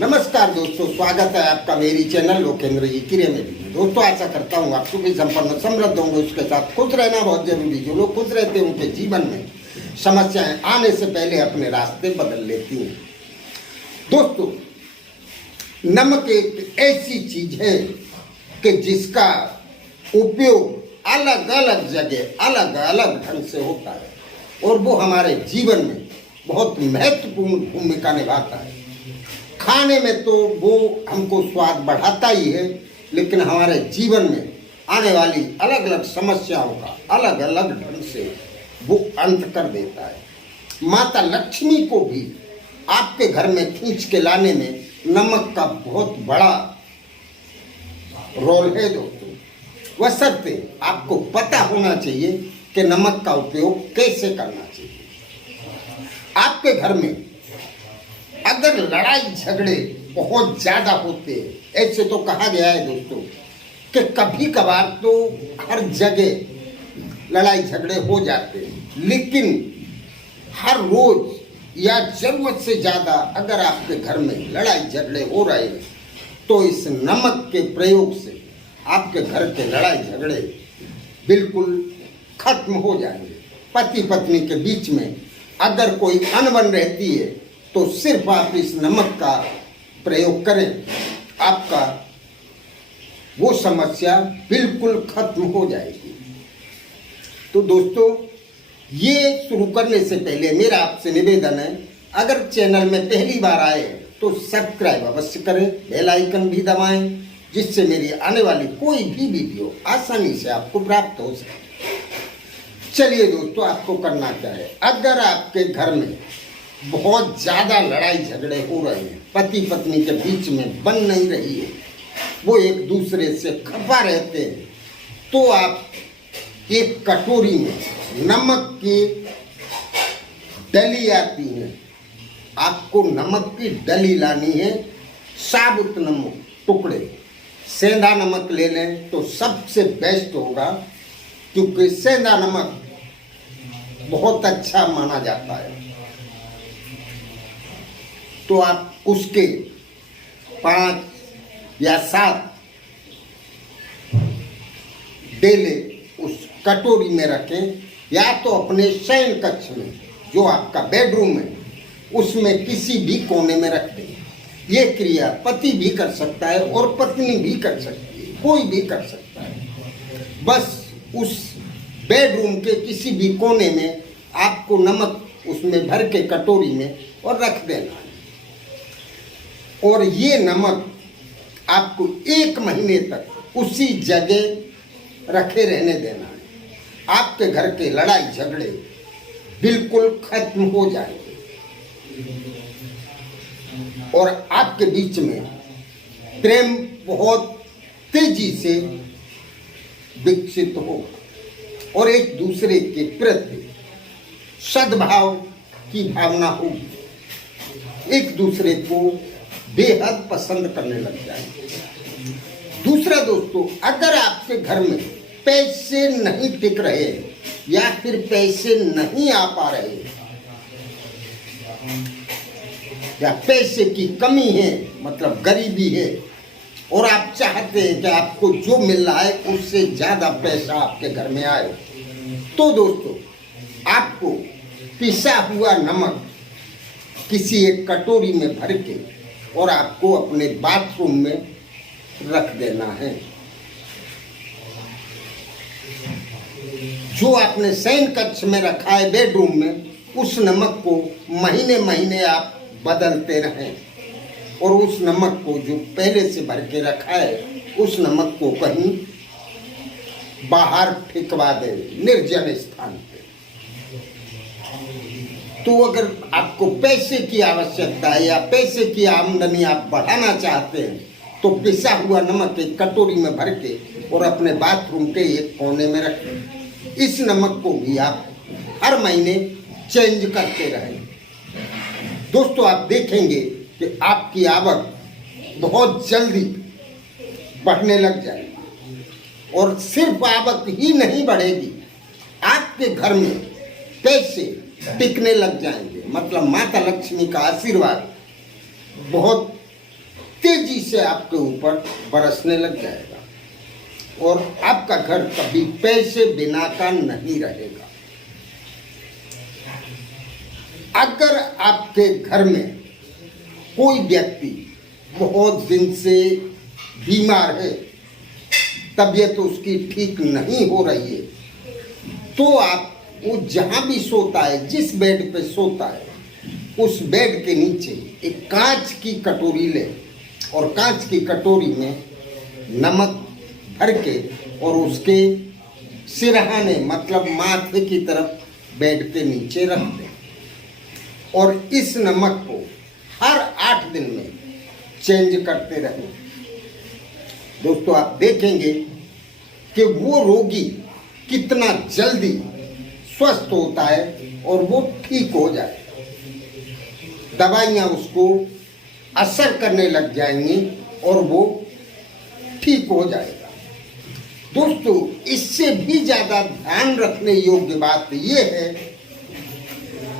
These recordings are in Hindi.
नमस्कार दोस्तों, स्वागत है आपका मेरी चैनल लोकेंद्र जी की रेमेडी में। दोस्तों, आशा करता हूँ आप सुखी संपन्न समृद्ध होंगे। उसके साथ खुश रहना बहुत जरूरी। जो लोग खुश रहते हैं उनके जीवन में समस्याएं आने से पहले अपने रास्ते बदल लेती हैं। दोस्तों, नमक एक ऐसी चीज है कि जिसका उपयोग अलग अलग जगह अलग अलग ढंग से होता है और वो हमारे जीवन में बहुत महत्वपूर्ण भूमिका निभाता है। खाने में तो वो हमको स्वाद बढ़ाता ही है, लेकिन हमारे जीवन में आने वाली अलग अलग समस्याओं का अलग अलग ढंग से वो अंत कर देता है। माता लक्ष्मी को भी आपके घर में खींच के लाने में नमक का बहुत बड़ा रोल है दोस्तों। बशर्ते आपको पता होना चाहिए कि नमक का उपयोग कैसे करना चाहिए। आपके घर में अगर लड़ाई झगड़े बहुत ज्यादा होते हैं, ऐसे तो कहा गया है दोस्तों कि कभी कभार तो हर जगह लड़ाई झगड़े हो जाते हैं, लेकिन हर रोज या जरूरत से ज्यादा अगर आपके घर में लड़ाई झगड़े हो रहे हैं तो इस नमक के प्रयोग से आपके घर के लड़ाई झगड़े बिल्कुल खत्म हो जाएंगे। पति पत्नी के बीच में अगर कोई अनबन रहती है तो सिर्फ आप इस नमक का प्रयोग करें, आपका वो समस्या बिल्कुल खत्म हो जाएगी। तो दोस्तों, ये शुरू करने से पहले मेरा आपसे निवेदन है, अगर चैनल में पहली बार आए तो सब्सक्राइब अवश्य करें, बेल आइकन भी दबाएं, जिससे मेरी आने वाली कोई भी वीडियो आसानी से आपको प्राप्त हो सके। चलिए दोस्तों, आपको करना क्या है। अगर आपके घर में बहुत ज़्यादा लड़ाई झगड़े हो रहे हैं, पति पत्नी के बीच में बन नहीं रही है, वो एक दूसरे से खफा रहते हैं, तो आप एक कटोरी में नमक की डली आती है, आपको नमक की डली लानी है। साबुत नमक टुकड़े, सेंधा नमक ले लें तो सबसे बेस्ट होगा, क्योंकि सेंधा नमक बहुत अच्छा माना जाता है। तो आप उसके 5 या 7 डेले उस कटोरी में रखें, या तो अपने शयन कक्ष में जो आपका बेडरूम है उसमें किसी भी कोने में रख दें। ये क्रिया पति भी कर सकता है और पत्नी भी कर सकती है, कोई भी कर सकता है। बस उस बेडरूम के किसी भी कोने में आपको नमक उसमें भर के कटोरी में और रख देना है। और ये नमक आपको 1 महीने तक उसी जगह रखे रहने देना है। आपके घर के लड़ाई झगड़े बिल्कुल खत्म हो जाएंगे और आपके बीच में प्रेम बहुत तेजी से विकसित होगा और एक दूसरे के प्रति सद्भाव की भावना होगी। एक दूसरे को बेहद पसंद करने लग जाएंगे। दूसरा दोस्तों, अगर आपके घर में पैसे नहीं टिक रहे या फिर पैसे नहीं आ पा रहे या पैसे की कमी है, मतलब गरीबी है, और आप चाहते हैं कि आपको जो मिल रहा है उससे ज्यादा पैसा आपके घर में आए, तो दोस्तों आपको पिसा हुआ नमक किसी एक कटोरी में भर के और आपको अपने बाथरूम में रख देना है। जो आपने शयन कक्ष में रखा है बेडरूम में, उस नमक को महीने महीने आप बदलते रहें और उस नमक को जो पहले से भर के रखा है उस नमक को कहीं बाहर फेंकवा दें, निर्जन स्थान पे। तो अगर आपको पैसे की आवश्यकता है या पैसे की आमदनी आप बढ़ाना चाहते हैं तो पिसा हुआ नमक एक कटोरी में भर के और अपने बाथरूम के एक कोने में रखें। इस नमक को भी आप हर महीने चेंज करते रहें। दोस्तों, आप देखेंगे कि आपकी आवक बहुत जल्दी बढ़ने लग जाएगी और सिर्फ आवक ही नहीं बढ़ेगी, आपके घर में पैसे टिकने लग जाएंगे। मतलब माता लक्ष्मी का आशीर्वाद बहुत से आपके ऊपर बरसने लग जाएगा और आपका घर कभी पैसे बिना का नहीं रहेगा। अगर आपके घर में कोई व्यक्ति बहुत दिन से बीमार है, तबीयत उसकी ठीक नहीं हो रही है, तो आप वो जहाँ भी सोता है, जिस बेड पे सोता है, उस बेड के नीचे एक कांच की कटोरी ले और कांच की कटोरी में नमक भर के और उसके सिरहाने मतलब माथे की तरफ बेड के नीचे रख दें और इस नमक को हर 8 दिन में चेंज करते रहें। दोस्तों, आप देखेंगे कि वो रोगी कितना जल्दी स्वस्थ होता है और वो ठीक हो जाए। दवाइयाँ उसको असर करने लग जाएंगी और वो ठीक हो जाएगा। दोस्तों, इससे भी ज़्यादा ध्यान रखने योग्य बात यह है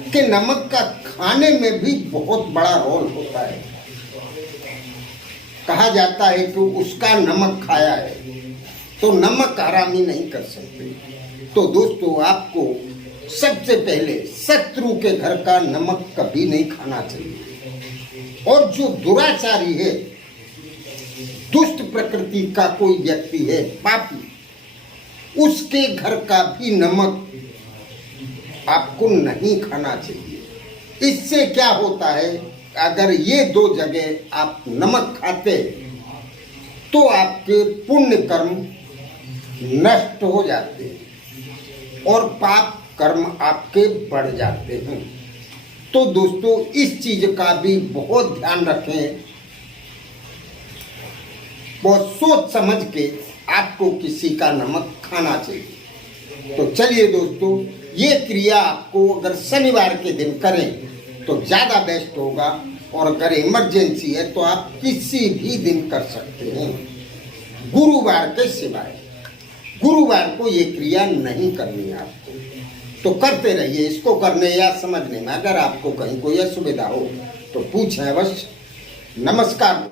कि नमक का खाने में भी बहुत बड़ा रोल होता है। कहा जाता है कि उसका नमक खाया है तो नमक हरामी नहीं कर सकते। तो दोस्तों, आपको सबसे पहले शत्रु के घर का नमक कभी नहीं खाना चाहिए। और जो दुराचारी है, दुष्ट प्रकृति का कोई व्यक्ति है, पापी, उसके घर का भी नमक आपको नहीं खाना चाहिए। इससे क्या होता है, अगर ये 2 जगह आप नमक खाते तो आपके पुण्य कर्म नष्ट हो जाते हैं और पाप कर्म आपके बढ़ जाते हैं। तो दोस्तों, इस चीज का भी बहुत ध्यान रखें। बहुत सोच समझ के आपको किसी का नमक खाना चाहिए। तो चलिए दोस्तों, ये क्रिया आपको अगर शनिवार के दिन करें तो ज़्यादा बेस्ट होगा और अगर इमरजेंसी है तो आप किसी भी दिन कर सकते हैं, गुरुवार के सिवाय। गुरुवार को ये क्रिया नहीं करनी है आपको। तो करते रहिए। इसको करने या समझने में अगर आपको कहीं कोई असुविधा हो तो पूछें अवश्य। नमस्कार।